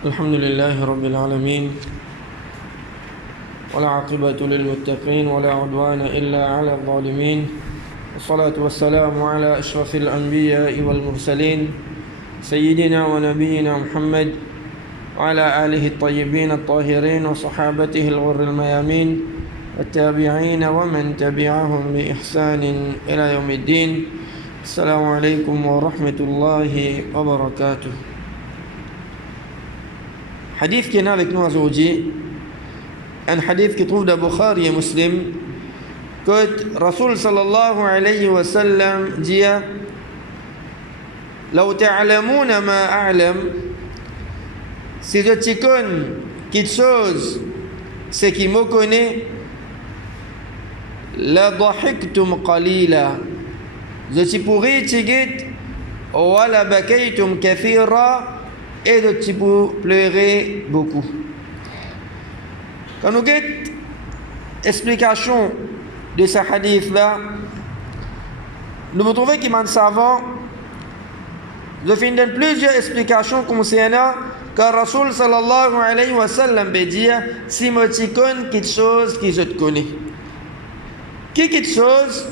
الحمد لله رب العالمين والعاقبة للمتقين ولا عدوان إلا على الظالمين والصلاة والسلام على أشرف الأنبياء والمرسلين سيدنا ونبينا محمد وعلى آله الطيبين الطاهرين وصحابته الغر الميامين والتابعين ومن تبعهم بإحسان إلى يوم الدين. السلام عليكم ورحمة الله وبركاته. حديث qui est avec nous aujourd'hui, un hadith qui trouve dans Bukhari et Muslim, que Rasul sallallahu alayhi wa sallam dit لو تعلمون ما أعلم, si je te connais quelque chose, ce qui me connaît, la ضحكتم قليلا, je te pourrais te guetter, ولا بكيتم كثيرا, et de tu peux pleurer beaucoup. Quand nous avons explication de ce hadith là, nous vous trouvez qu'il y a un savant, je finis plusieurs explications concernant que Rasul sallallahu alayhi wa sallam veut dire si moi tu connais quelque chose qui je te connais. Quelque chose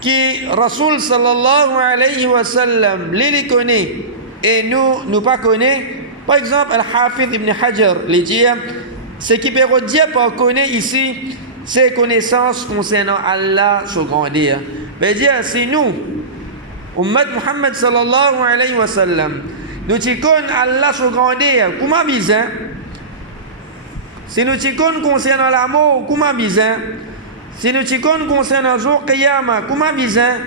qui Rasul sallallahu alayhi wa sallam les connaît et nous pas connaît. Par exemple, Al-Hafidh ibn Hajar les dit ce qui peut dire par connaître ici, c'est connaissance concernant Allah son grandeur. Veut dire si nous Ummat Muhammad sallallahu alayhi wa sallam nous te connaissons Allah son grandeur, comment bizarre. Si nous te connaissons concernant l'amour, comment bizarre. Si nous te connaissons concernant jour Qiyamah, comment bizarre.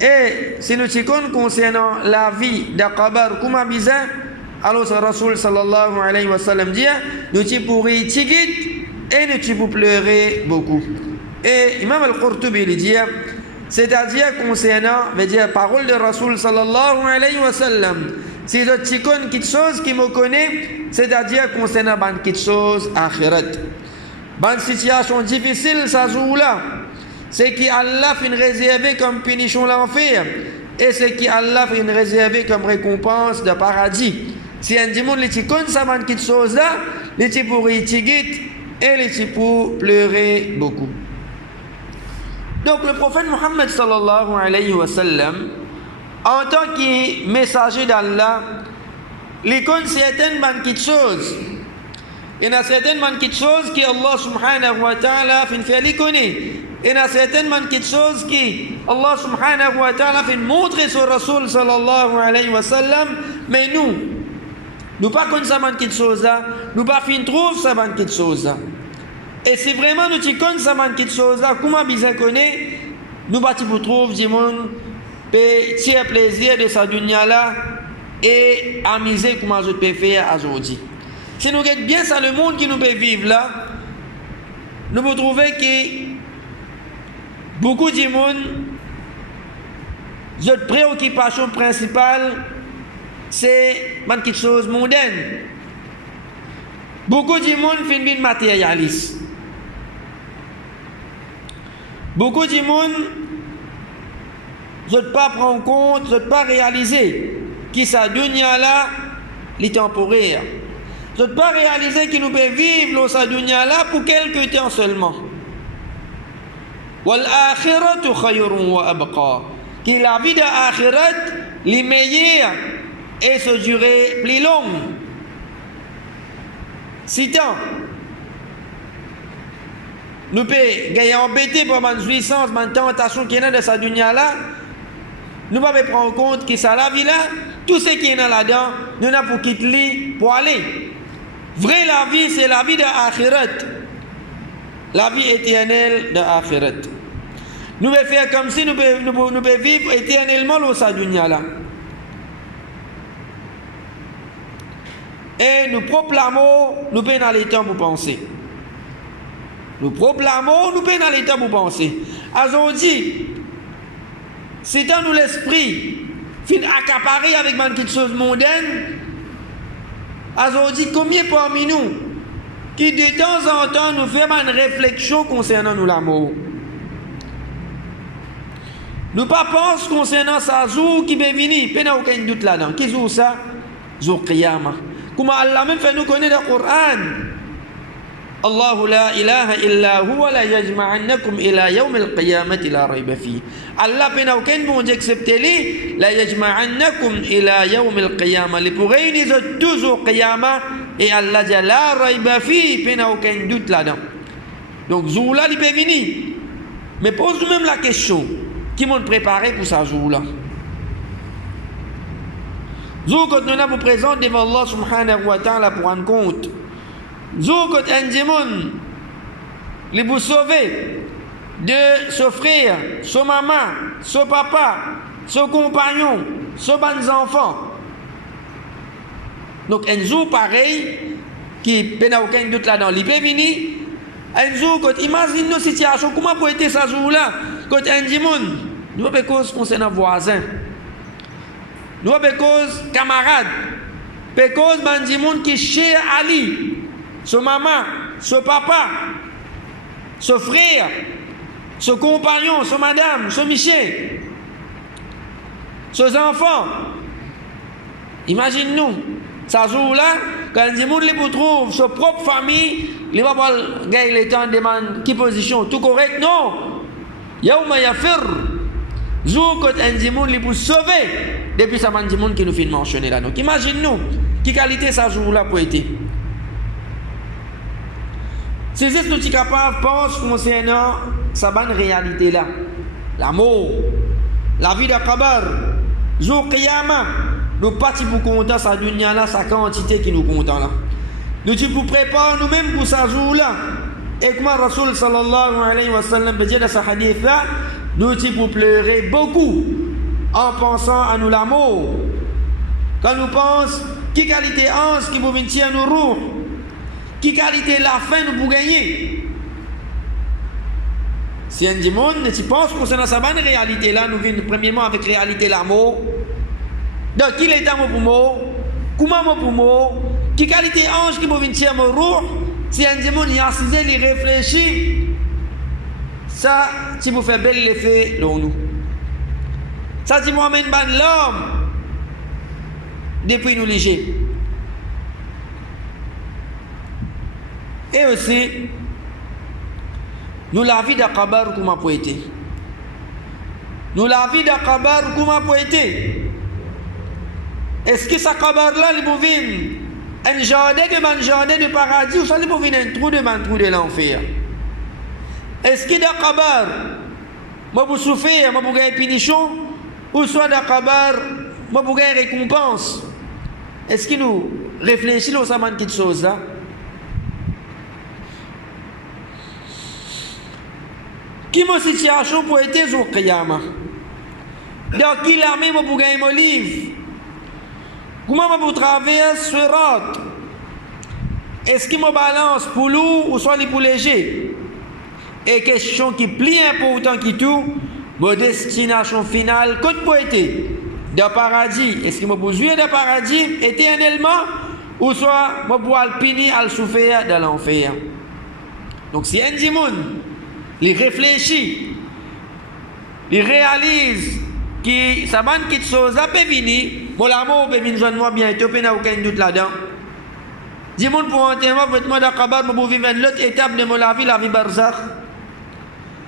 Et si nous te connaissons concernant la vie d'Aqabar, comment bizarre. Alors ce Rasul sallallahu alayhi wa sallam dit nous te pourrons tigit et nous te pourrons pleurer beaucoup. Et Imam Al-Qurtubi dit c'est-à-dire concernant, veut dire parole de Rasul sallallahu alayhi wa sallam, si je te connais quelque chose qui me connaît, c'est-à-dire concernant quelque chose akhirat. Une situation difficile, ça joue là. C'est qu'Allah fait réserver comme punition l'enfer. Et c'est qu'Allah fait réserver comme récompense de paradis. Si un démon les connaît ça quelque chose là, les petits pour y tigit et les petits pour pleurer beaucoup. Donc le prophète Muhammad sallallahu alayhi wa sallam, en tant que messager d'Allah, il connaît certaines petites choses. Il y a certaines petites choses que Allah subhanahu wa ta'ala fait les connaître. Il y a certaines petites choses que Allah subhanahu wa ta'ala fait montrer sur Rasul sallallahu alayhi wa sallam. Mais nous pas connaissons ça petites choses là, nous pas fin trouve ça petites choses là. Et si vraiment nous te connaissons ça petites choses là, comment bien connaît, nous pas tu trouve du monde petit plaisir de sa dunya là et amuser comment je peux faire aujourd'hui. Si nous regardons bien ça le monde qui nous peut vivre là, nous pouvons trouver que beaucoup de monde, notre préoccupation principale, c'est quelque chose mondaine. Beaucoup de monde finit matérialiste. Beaucoup de monde ne pas prendre compte, ne pas réaliser que sa dunya là est temporaire. Ne pas réaliser qu'il nous peut vivre dans sa dunya là pour quelques temps seulement. Wal-akhiratu khayrun wa abqa. Que la vie de l'akhirat est meilleure et se durer plus longue. Si tant nous pouvons gagner embêté pour une jouissance, une tentation qui est dans sa dunya là, nous ne pouvons pas prendre compte que ça la vie là, tout ce qui est là-dedans, nous n'avons pour quitter pour aller. Vrai la vie, c'est la vie de l'akhirat. La vie éternelle de l'akhirat. Nous pouvons faire comme si nous pouvons vivre éternellement dans sa dunya là. Et nous proclamons, nous pouvons dans les temps pour penser. Nous proclamons, nous pouvons dans les temps pour penser. Aujourd'hui, c'est dans nous l'esprit, fin accaparé avec quelque chose mondaine. Aujourd'hui, combien parmi nous qui de temps en temps nous faisons une réflexion concernant nous l'amour? Nous pas pensons concernant ça jour qui va venir, il n'y a aucun doute là-dedans. Qui joue ça? Jour Qiyamah. Comment Allah même fait nous connaître le Coran. Allahu la ilaha illa huwa la yajma'annakum ila yawm al-qiyamati la rayba fi. Allah pena aucun bon Dieu excepté lui, la yajma'annakum ila yawm al-qiyamah. Les pour réunir tous au qiyamah et Allah dit la rayba fi, pena aucun doute là-dedans. Donc jour là il peut venir. Mais pose nous même la question, qui m'ont préparé pour ce jour là? Jour quand nous avons présent devant Allah subhanahu wa ta'ala pour rendre compte. Jour quand un démon les vous sauver de son frère, son maman, son papa, son compagnon, son bons enfants. Donc un jour pareil, qui n'a aucun doute là-dedans, il peut venir. Un jour, quand imagine nos situations, comment peut être ce jour-là? Quand un démon, nous avons cause concernant voisin, nous avons cause camarade, cause un démon qui chez Ali, son maman, son papa, son frère, son compagnon, son madame, son Michel, ses enfants. Imagine-nous, ce jour-là, quand un démon les trouve sa propre famille, il va pas gagner le temps de demander qui position, tout correct, non. Yaouma yafir, jour quand un démon les pour sauver, depuis ça man démon qui nous fait mentionner là. Donc imagine-nous, qui qualité ce jour-là pour être. Si nous sommes capables de penser concernant sa bonne réalité là, l'amour, la vie de Kabar, jour Qiyamah, nous partons pour compter sa dunya là, sa quantité qui nous compte là. Nous pour préparer nous-mêmes pour ce jour là. Et comme Rasul sallallahu alayhi wa sallam dit dans ce hadith là, nous pour pleurer beaucoup en pensant à nous l'amour. Quand nous pensons, qui qualité ange qui vous venir nous roux, qui qualité la fin nous pour gagner. Si un démon, tu penses concernant sa bonne réalité là, nous venons premièrement avec réalité l'amour. Donc, qui est amour pour moi? Comment amour pour moi? Qui qualité ange qui peut venir mon roux? Si un démon y a assisé, il réfléchit, ça, si vous faites bel effet, dans nous. Ça, si vous amène ban l'homme, depuis nous léger. Et aussi, nous la vie d'Akabar, comment peut être? Nous la vie d'Akabar, comment peut être? Est-ce que ça Kabar là, il peut venir un jardin de paradis ou ça il peut venir un trou de l'enfer? Est-ce que dans Kabar, moi pour souffrir, moi pour gagner punition, ou soit dans Kabar, moi pour gagner récompense? Est-ce que nous réfléchissons aux amants qui chose là? Qui m'a situation pour être jour Qiyamah? Dans qui l'armée moi pour gagner mon livre? Comment je traverse ce route? Est-ce qu'il me balance pour lourd ou soit pour léger? Et question qui plie important qui tout, ma destination finale, qu'est-ce que être? Dans le paradis. Est-ce qu'il me peut jouer dans le paradis éternellement ou soit je peux alpiner à souffrir dans l'enfer? Donc si un démon, il réfléchit, il réalise que ça va quelque chose là peut venir. Mon amour peut venir joindre moi bientôt, il n'y a aucun doute là-dedans. Dis-moi pour enterrement, vêtement d'Akabar, pour vivre l'autre étape de la vie barzakh.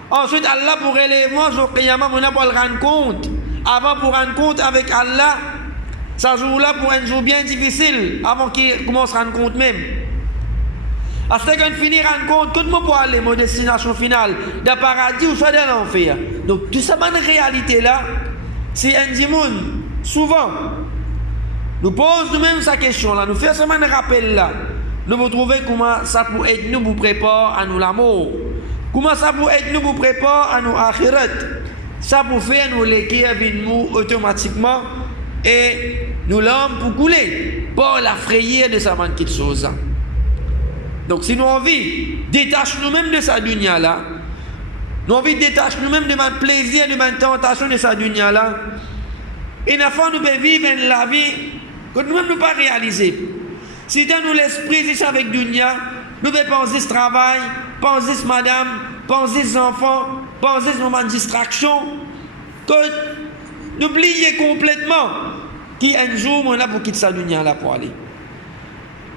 Ensuite, Allah pour élever moi, jour Qiyamah, on n'a pas le rendre compte. Avant pour rendre compte avec Allah, ce jour-là pour un jour bien difficile, avant qu'il commence à rendre compte même. À ce qu'on finit rendre compte, tout le monde peut aller, mon destination finale, dans le paradis ou soit dans l'enfer. Donc, tout ça, bonne réalité là, c'est un démon. Souvent, nous posons nous-mêmes cette question-là, nous faisons un rappel là. Nous vous trouvons comment ça peut être nous vous prépare à nous l'amour. Comment ça peut être nous vous prépare à nous akhirat. Ça peut faire nous l'équer avec nous automatiquement et nous l'homme pour couler. Pas la frayeur de sa manque de choses. Donc si nous envie, détache nous-mêmes de sa dunya là. Nous envie détache nous-mêmes de notre plaisir, de notre tentation de sa dunya là. Et nous pouvons vivre la vie que nous-mêmes ne pas réaliser. Si dans nous l'esprit c'est avec dunya, nous pouvons penser ce travail, penser ce madame, penser ce enfants, penser ce moment de distraction, que nous oublions complètement qu'un jour on a pour quitter sa dunya là pour aller.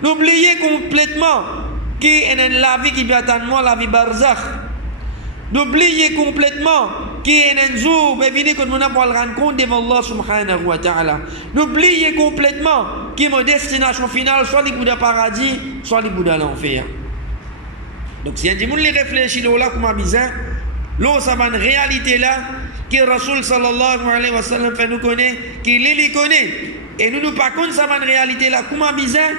N'oubliez complètement qui est la vie qui vient attendre la vie barzakh. N'oubliez complètement qui est un jour, mais venez que nous n'avons pas le rendre compte devant Allah subhanahu wa ta'ala. N'oubliez complètement qui est ma destination finale, soit les bouddhas paradis, soit les bouddhas l'enfer. Donc si un monde les réfléchit là comme bizarre, là ça va une réalité là que Rasoul sallallahu alayhi wa sallam fait nous connaître, qu'il les connaît. Et nous par contre ça va une réalité là comme bizarre.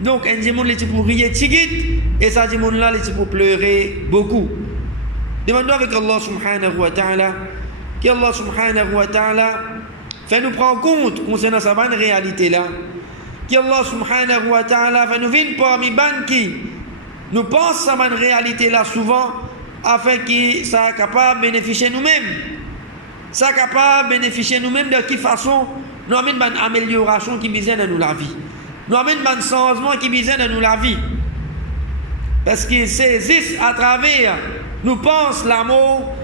Donc un monde les pour rire tigit et ça dit monde là les pour pleurer beaucoup. Demandons avec Allah subhanahu wa ta'ala qu'Allah subhanahu wa ta'ala fait nous prendre compte concernant sa bonne réalité là. Qu'Allah subhanahu wa ta'ala fait nous venir parmi ban qui nous pense sa bonne réalité là souvent afin que ça soit capable de bénéficier nous-mêmes. Ça soit capable de bénéficier nous-mêmes de quelle façon nous amène une amélioration qui besoin dans nous la vie. Nous amène un changement qui besoin dans nous la vie. Parce que c'est juste à travers nous pense l'amour,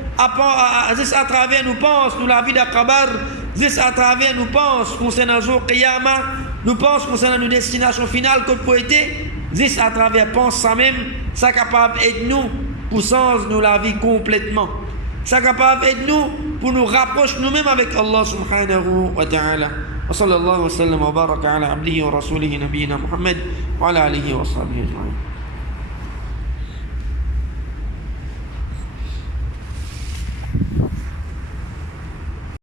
juste à travers nous pense nous la vie d'Akabar, juste à travers nous pense concernant le jour Qiyamah, nous pense concernant nos destinations finales que pour être, juste à travers pense ça même, ça capable d'aider nous pour changer nous la vie complètement. Ça capable d'aider nous pour nous rapprocher nous-mêmes avec Allah subhanahu wa ta'ala. وصلى الله وسلم وبارك على عبده ورسوله نبينا محمد وعلى آله وصحبه أجمعين.